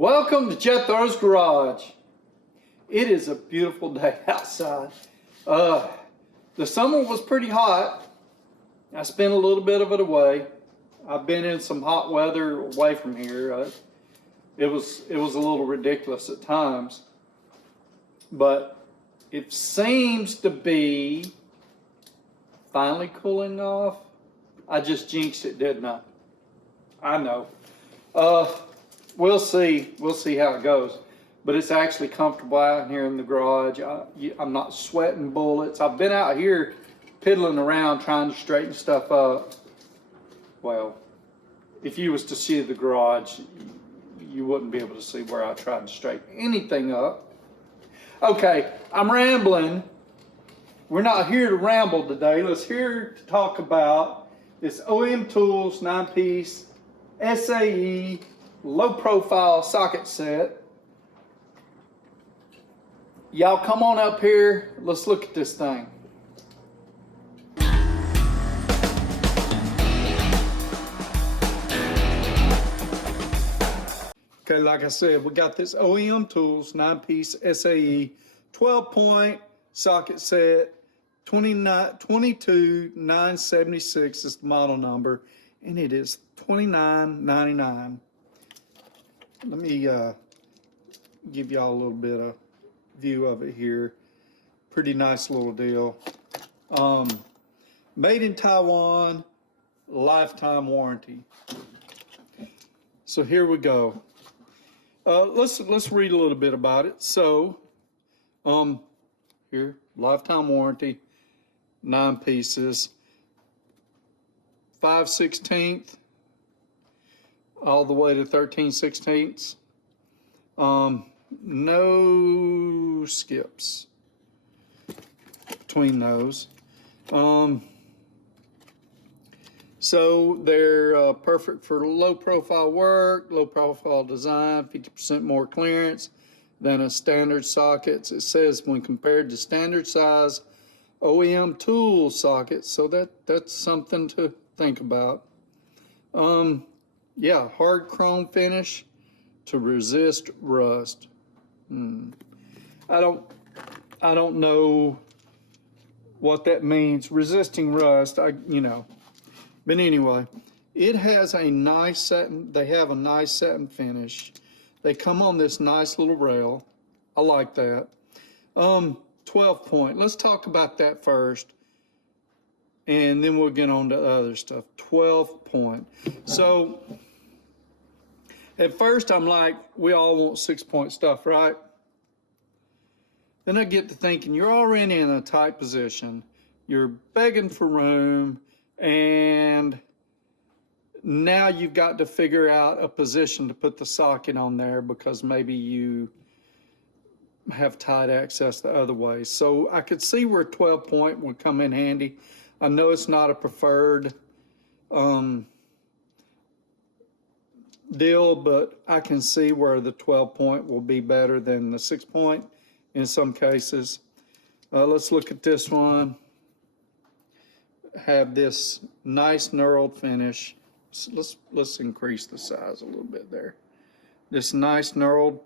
Welcome to Jethro's Garage. It is a beautiful day outside. The summer was pretty hot. I spent a little bit of it away. I've been in some hot weather away from here. It was a little ridiculous at times, but it seems to be finally cooling off. I just jinxed it, didn't I? I know. We'll see how it goes. But it's actually comfortable out here in the garage. I'm not sweating bullets. I've been out here piddling around trying to straighten stuff up. Well, if you was to see the garage, you wouldn't be able to see where I tried to straighten anything up. Okay, I'm rambling. We're not here to ramble today. Let's here to talk about this OEM Tools 9-piece SAE low profile socket set. Y'all come on up here. Let's look at this thing. Okay, like I said, we got this OEM Tools 9-piece SAE 12-point socket set. 22976 is the model number, and it is $29.99. Let me give y'all a little bit of view of it here. Pretty nice little deal. Made in Taiwan, lifetime warranty. So here we go. Let's read a little bit about it. So, here, lifetime warranty, 9 pieces, 5/16 all the way to 13/16. No skips between those. So they're perfect for low profile work, low profile design, 50% more clearance than a standard sockets. It says when compared to standard size OEM Tools sockets, so that's something to think about. Yeah, hard chrome finish to resist rust. I don't know what that means. Resisting rust, But anyway, it has a nice satin. They have a nice satin finish. They come on this nice little rail. I like that. 12-point. Let's talk about that first, and then we'll get on to other stuff. 12-point. So at first I'm like, we all want 6-point stuff, right? Then I get to thinking, you're already in a tight position. You're begging for room, and now you've got to figure out a position to put the socket on there because maybe you have tight access the other way. So I could see where 12-point would come in handy. I know it's not a preferred deal, but I can see where the 12-point will be better than the 6-point in some cases. Let's look at this one. Have this nice knurled finish. Let's increase the size a little bit there. This nice knurled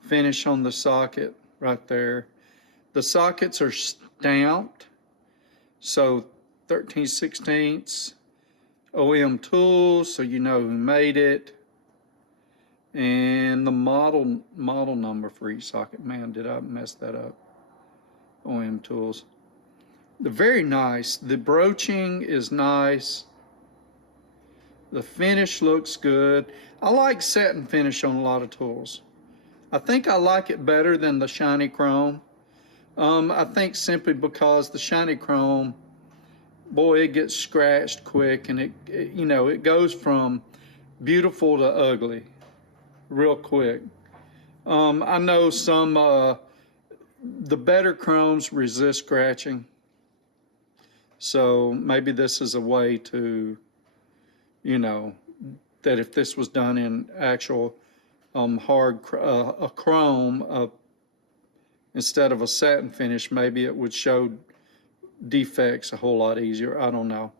finish on the socket right there. The sockets are stamped, so 13/16 OEM Tools, so you know who made it, and the model number for each socket. Man, did I mess that up? OEM Tools. They're very nice. The broaching is nice. The finish looks good. I like satin finish on a lot of tools. I think I like it better than the shiny chrome. I think simply because the shiny chrome, boy, it gets scratched quick, and it goes from beautiful to ugly real quick. I know some the better chromes resist scratching, so maybe this is a way to, that if this was done in actual hard a chrome instead of a satin finish, maybe it would show defects a whole lot easier. I don't know.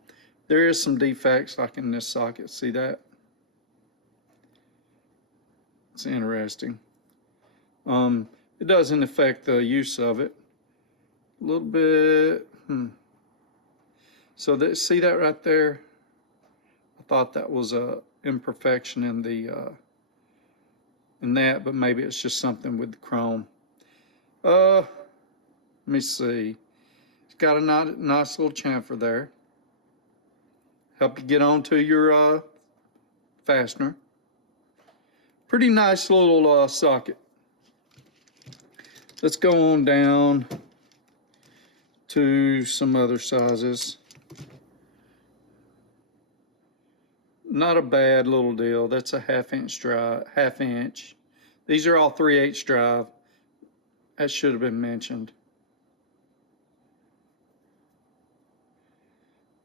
There is some defects like in this socket. See that? It's interesting. It doesn't affect the use of it. A little bit. So that, see that right there? I thought that was a imperfection in the in that, but maybe it's just something with the chrome. Let me see. It's got a nice little chamfer there. Help you get onto your fastener. Pretty nice little socket. Let's go on down to some other sizes. Not a bad little deal. That's a half-inch drive, half-inch. These are all 3/8 drive. That should have been mentioned.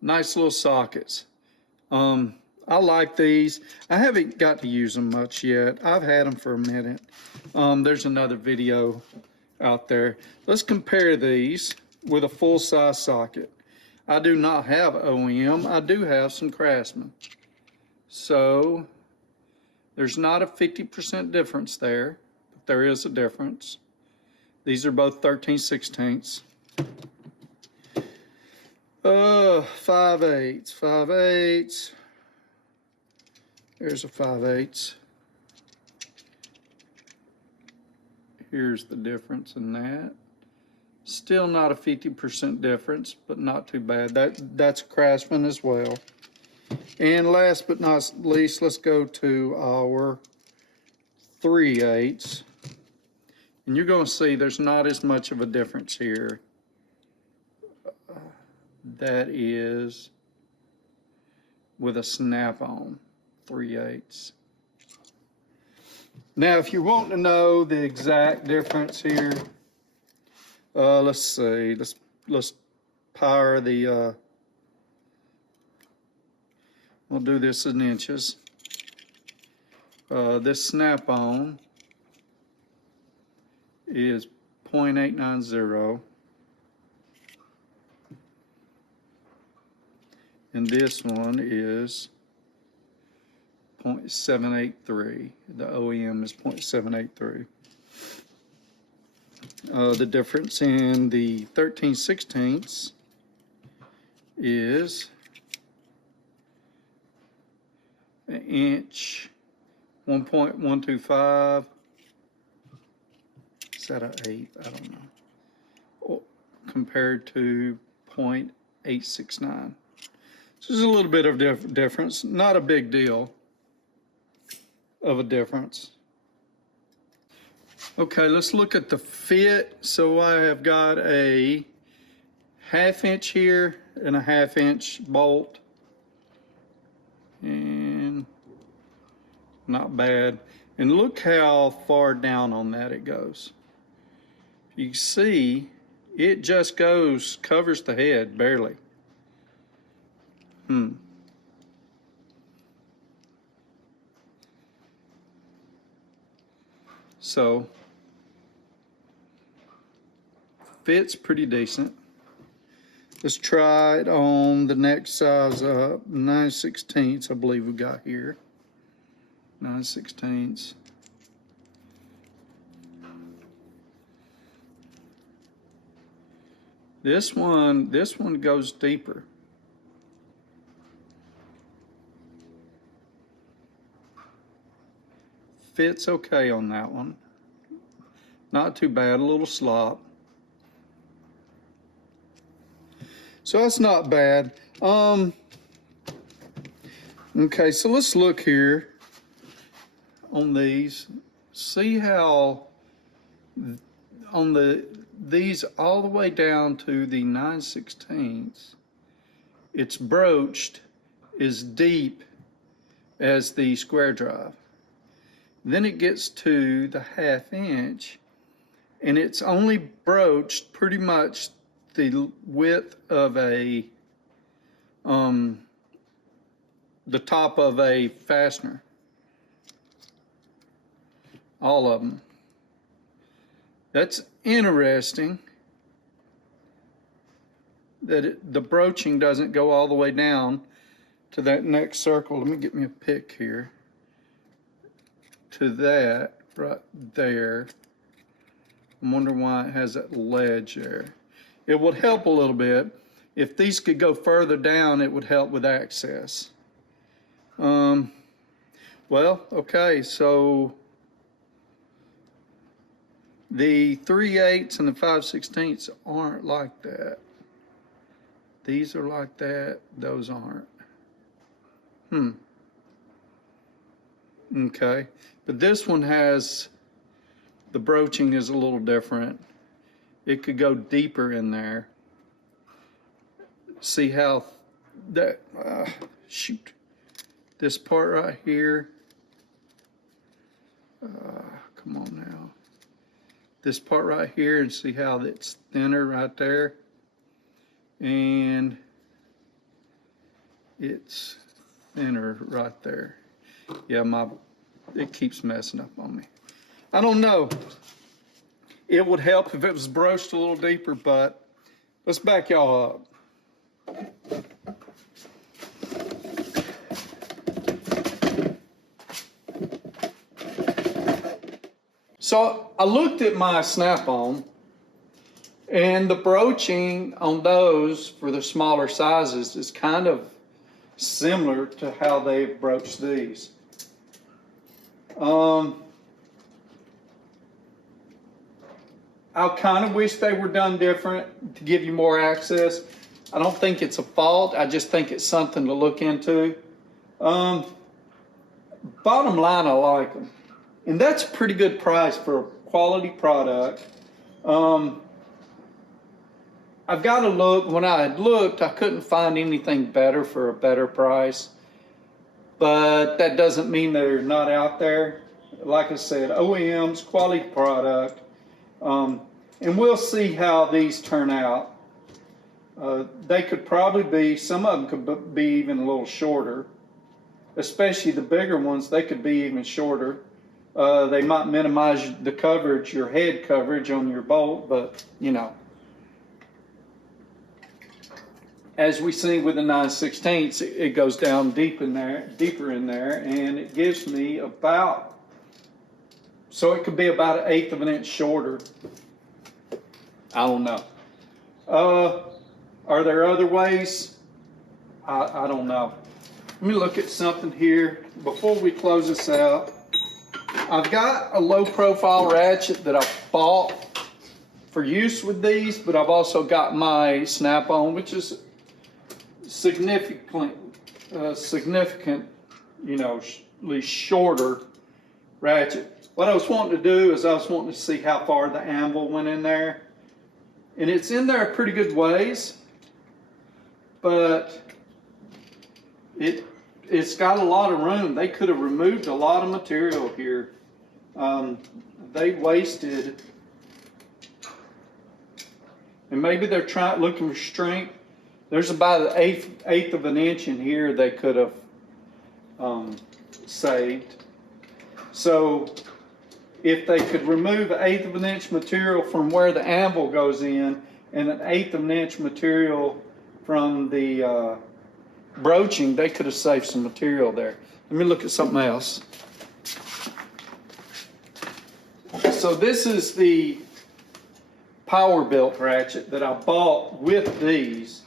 Nice little sockets. I like these. I haven't got to use them much yet. I've had them for a minute. There's another video out there. Let's compare these with a full-size socket. I do not have OEM. I do have some Craftsman. So there's not a 50% difference there, but there is a difference. These are both 13/16. 5/8, 5/8. Here's a 5/8. Here's the difference in that. Still not a 50% difference, but not too bad. That's Craftsman as well. And last but not least, let's go to our 3/8. And you're going to see there's not as much of a difference here. That is with a snap-on 3/8. Now, if you're wanting to know the exact difference here, let's see. Let's power the. We'll do this in inches. This snap-on is 0.890. And this one is 0.783. The OEM is 0.783. The difference in the 13/16 is an inch, 1.125. Is that an eighth? I don't know. Compared to 0.869. So there's a little bit of difference. Not a big deal of a difference. Okay, let's look at the fit. So I have got a 1/2 inch here and a 1/2 inch bolt. And not bad. And look how far down on that it goes. You can see it just covers the head barely. So fits pretty decent. Let's try it on the next size up, 9/16, I believe we got here. 9/16. This one goes deeper. Fits okay on that one. Not too bad, a little slop. So that's not bad. Okay, so let's look here on these. See how on these all the way down to the 9/16, it's broached as deep as the square drive. Then it gets to the 1/2 inch, and it's only broached pretty much the width of a the top of a fastener. All of them. That's interesting that the broaching doesn't go all the way down to that next circle. Let me get me a pick here. to that right there. I'm wondering why it has that ledge there. It would help a little bit. If these could go further down, it would help with access. Well, okay, so the 3/8 and the 5/16 aren't like that. These are like that, those aren't. Okay, but this one has, the broaching is a little different. It could go deeper in there. See how that, shoot, this part right here, come on now. This part right here, and see how it's thinner right there. And it's thinner right there. Yeah, it keeps messing up on me. I don't know. It would help if it was broached a little deeper, but let's back y'all up. So I looked at my snap-on, and the broaching on those for the smaller sizes is kind of similar to how they've broached these. I kind of wish they were done different to give you more access. I don't think it's a fault. I just think it's something to look into. Bottom line, I like them. And that's a pretty good price for a quality product. I've got to look. When I had looked, I couldn't find anything better for a better price. But that doesn't mean they're not out there. Like I said, OEM's quality product. And we'll see how these turn out. They could probably be, some of them could be even a little shorter. Especially the bigger ones, they could be even shorter. They might minimize the coverage, your head coverage on your bolt, but you know. As we see with the 9/16, it goes down deeper in there, and it gives me about, so it could be about 1/8 of an inch shorter. I don't know. Are there other ways? I don't know. Let me look at something here before we close this out. I've got a low profile ratchet that I bought for use with these, but I've also got my snap-on, which is significant, you know, shorter ratchet. What I was wanting to do is I was wanting to see how far the anvil went in there. And it's in there a pretty good ways, but it's got a lot of room. They could have removed a lot of material here. They wasted, and maybe they're looking for strength. There's about an eighth of an inch in here they could have saved. So if they could remove 1/8 of an inch material from where the anvil goes in, and 1/8 of an inch material from the broaching, they could have saved some material there. Let me look at something else. So this is the power built ratchet that I bought with these.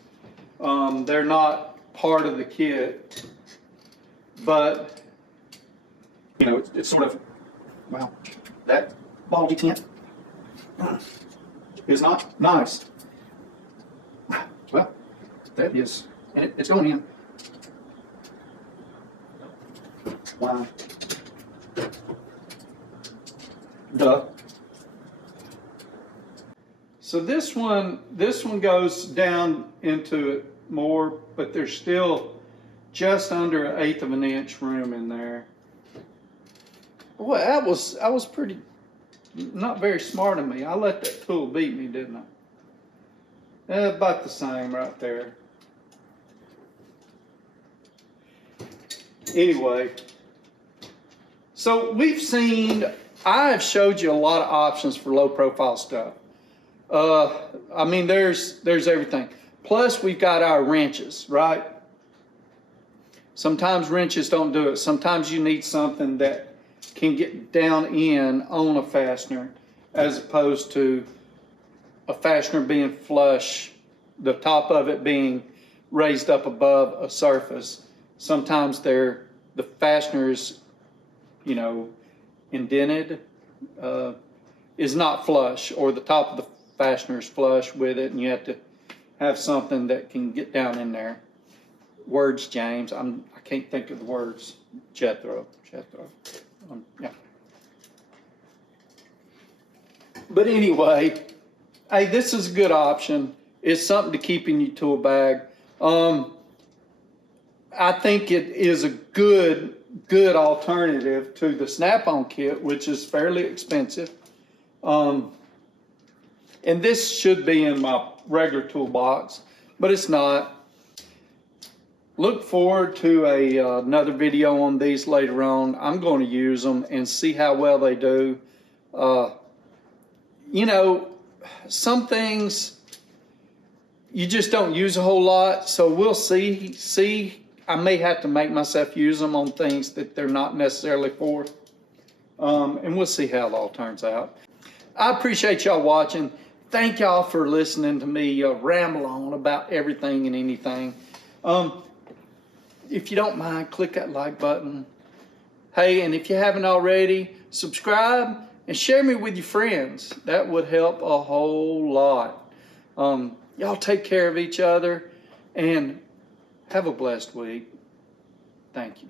They're not part of the kit, but you know, it's sort of, well, that bulgy tint is not nice. Well, that is, and it's going in. Wow. Duh. So this one goes down into it more, but there's still just under 1/8 of an inch room in there. Boy, that was pretty, not very smart of me. I let that tool beat me, didn't I? About the same right there. Anyway, so I've showed you a lot of options for low profile stuff. I mean, there's everything. Plus we've got our wrenches, right? Sometimes wrenches don't do it. Sometimes you need something that can get down in on a fastener, as opposed to a fastener being flush, the top of it being raised up above a surface. Sometimes the fastener is, you know, indented, is not flush, or the top of the fastener is flush with it, and you have to have something that can get down in there. Words, James. I can't think of the words. Jethro. Yeah. But anyway, hey, this is a good option. It's something to keep in your tool bag. I think it is a good alternative to the snap-on kit, which is fairly expensive. And this should be in my regular toolbox, but it's not. Look forward to another video on these later on. I'm going to use them and see how well they do. You know, some things you just don't use a whole lot, so we'll see. I may have to make myself use them on things that they're not necessarily for. And we'll see how it all turns out. I appreciate y'all watching. Thank y'all for listening to me ramble on about everything and anything. If you don't mind, click that like button. Hey, and if you haven't already, subscribe and share me with your friends. That would help a whole lot. Y'all take care of each other and have a blessed week. Thank you.